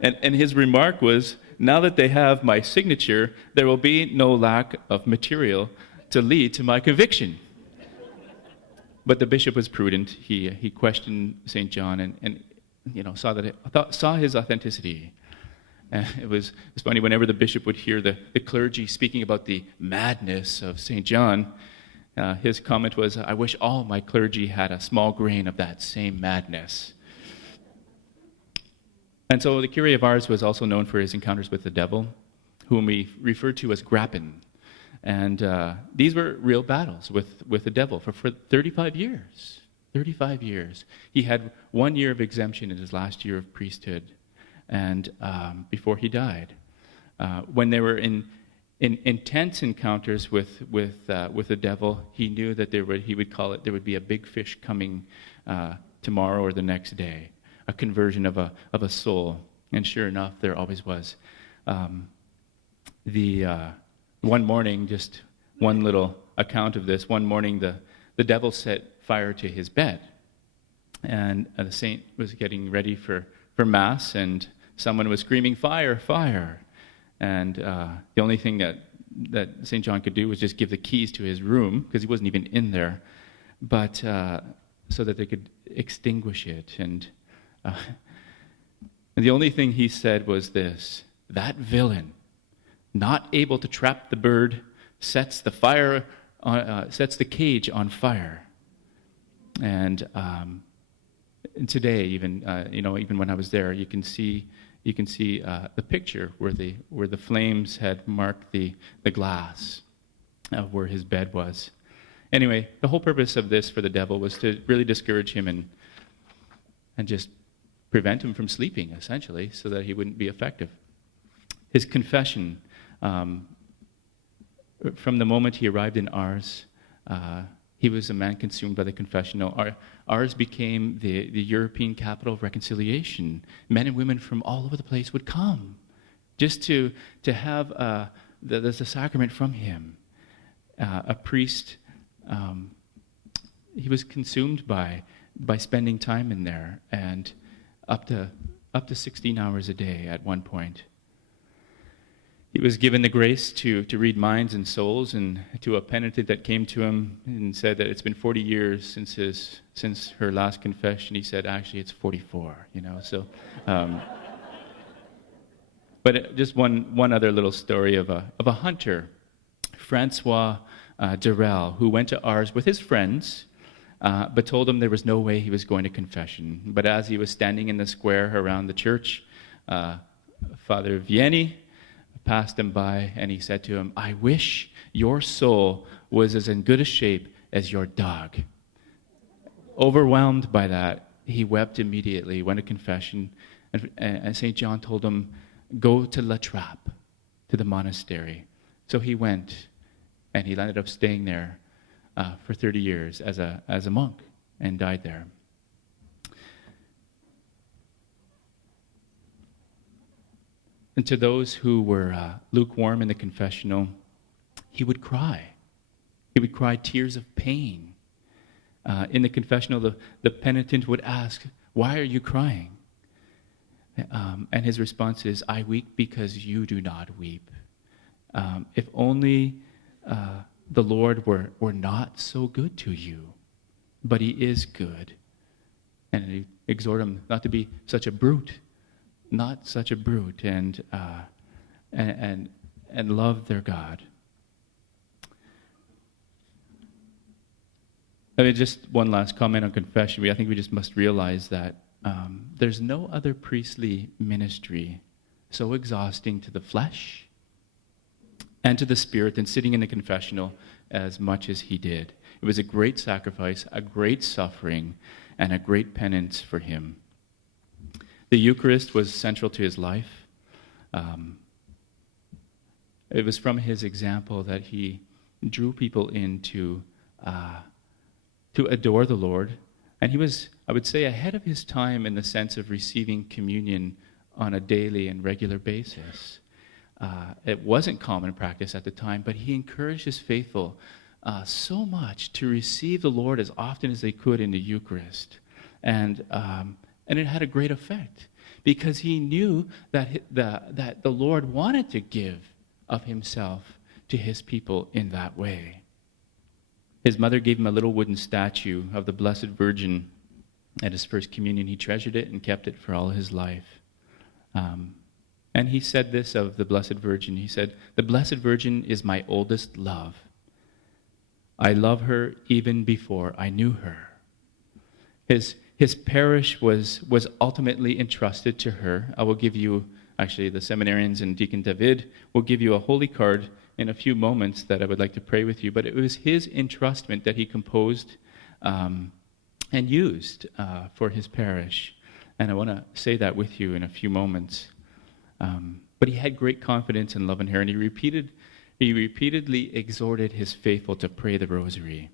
And his remark was, now that they have my signature, there will be no lack of material to lead to my conviction. But the bishop was prudent. He questioned St. John and saw his authenticity. It was funny, whenever the bishop would hear the clergy speaking about the madness of St. John, his comment was, I wish all my clergy had a small grain of that same madness. And so the Curé of Ars was also known for his encounters with the devil, whom we refer to as grappin. And these were real battles with the devil for 35 years. 35 years. He had 1 year of exemption in his last year of priesthood, and before he died. When they were in intense encounters with the devil, he knew that there would be a big fish coming tomorrow or the next day. A conversion of a soul, and sure enough, there always was. One morning, just one little account of this. One morning, the devil set fire to his bed, and the saint was getting ready for mass, and someone was screaming, "Fire, fire!" And the only thing that St. John could do was just give the keys to his room, because he wasn't even in there, but so that they could extinguish it. And the only thing he said was this: that villain, not able to trap the bird, sets the cage on fire. And today, even when I was there, you can see the picture where the flames had marked the glass of where his bed was. Anyway, the whole purpose of this for the devil was to really discourage him and just prevent him from sleeping, essentially, so that he wouldn't be effective. His confession, from the moment he arrived in Ars, he was a man consumed by the confessional. Ars became the European capital of reconciliation. Men and women from all over the place would come just to have the sacrament from him. A priest, he was consumed by spending time in there, and up to 16 hours a day at one point. He was given the grace to read minds and souls, and to a penitent that came to him and said that it's been 40 years since her last confession. He said, actually, it's 44. So. But just one other little story of a hunter, Francois Durel, who went to Ars with his friends, but told him there was no way he was going to confession. But as he was standing in the square around the church, Father Vianney passed him by, and he said to him, "I wish your soul was as in good a shape as your dog." Overwhelmed by that, he wept immediately, went to confession, and St. John told him, "Go to La Trappe, to the monastery." So he went, and he ended up staying there for 30 years as a monk, and died there. And to those who were lukewarm in the confessional, he would cry. He would cry tears of pain. In the confessional, the penitent would ask, "Why are you crying?" And his response is, "I weep because you do not weep." If only the Lord were not so good to you, but he is good. And he exhort him not to be such a brute, and love their God. I mean, just one last comment on confession. I think we just must realize that there's no other priestly ministry so exhausting to the flesh and to the spirit than sitting in the confessional as much as he did. It was a great sacrifice, a great suffering, and a great penance for him. The Eucharist was central to his life. It was from his example that he drew people in to adore the Lord. And he was, I would say, ahead of his time in the sense of receiving communion on a daily and regular basis. It wasn't common practice at the time, but he encouraged his faithful so much to receive the Lord as often as they could in the Eucharist. And it had a great effect, because he knew that the Lord wanted to give of himself to his people in that way. His mother gave him a little wooden statue of the Blessed Virgin at his first communion. He treasured it and kept it for all his life. And he said this of the Blessed Virgin. He said, "The Blessed Virgin is my oldest love. I love her even before I knew her." His parish was ultimately entrusted to her. I will give you, actually, the seminarians and Deacon David will give you a holy card in a few moments that I would like to pray with you. But it was his entrustment that he composed and used for his parish. And I want to say that with you in a few moments. But he had great confidence and love in her, and he repeatedly exhorted his faithful to pray the rosary.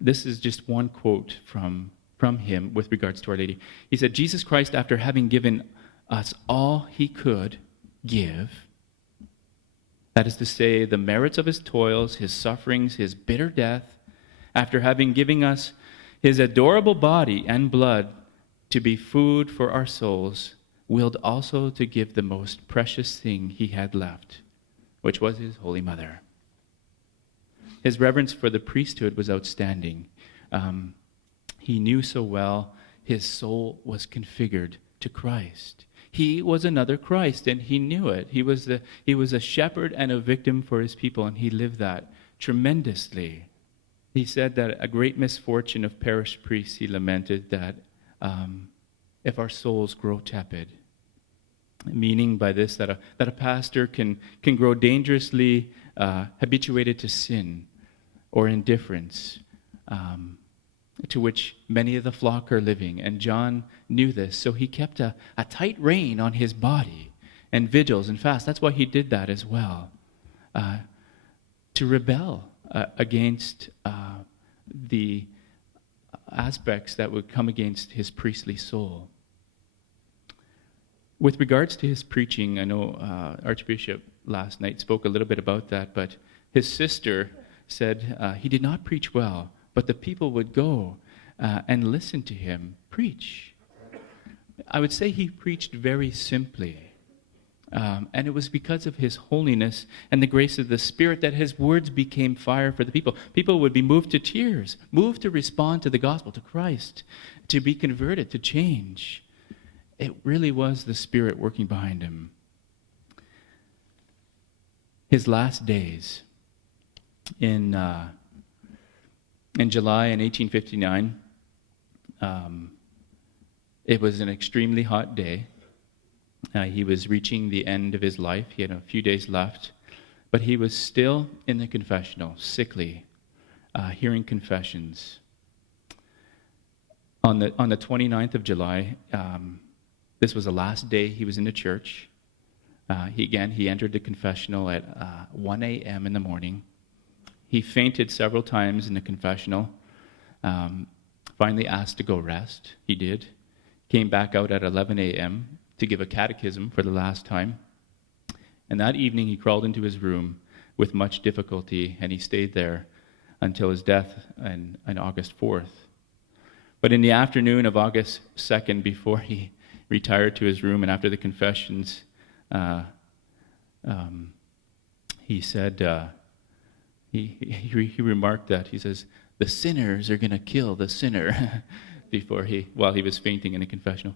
This is just one quote from him with regards to Our Lady. He said, "Jesus Christ, after having given us all he could give, that is to say, the merits of his toils, his sufferings, his bitter death, after having given us his adorable body and blood to be food for our souls, willed also to give the most precious thing he had left, which was his Holy Mother." His reverence for the priesthood was outstanding. He knew so well his soul was configured to Christ. He was another Christ, and he knew it. He was a shepherd and a victim for his people, and he lived that tremendously. He said that a great misfortune of parish priests, he lamented, that if our souls grow tepid, meaning by this that a pastor can grow dangerously habituated to sin or indifference, to which many of the flock are living. And John knew this, so he kept a tight rein on his body and vigils and fasts. That's why he did that as well, to rebel against the aspects that would come against his priestly soul. With regards to his preaching, I know Archbishop last night spoke a little bit about that, but his sister said he did not preach well, but the people would go and listen to him preach. I would say he preached very simply. And it was because of his holiness and the grace of the Spirit that his words became fire for the people. People would be moved to tears, moved to respond to the gospel, to Christ, to be converted, to change. It really was the Spirit working behind him. His last days in July in 1859, it was an extremely hot day. He was reaching the end of his life. He had a few days left, but he was still in the confessional, sickly, hearing confessions. On the 29th of July, this was the last day he was in the church. He entered the confessional at 1 a.m. in the morning. He fainted several times in the confessional. Finally asked to go rest. He did. Came back out at 11 a.m. to give a catechism for the last time. And that evening he crawled into his room with much difficulty, and he stayed there until his death on August 4th. But in the afternoon of August 2nd, before he retired to his room and after the confessions, he said, he remarked that, he says, "The sinners are going to kill the sinner," while he was fainting in a confessional.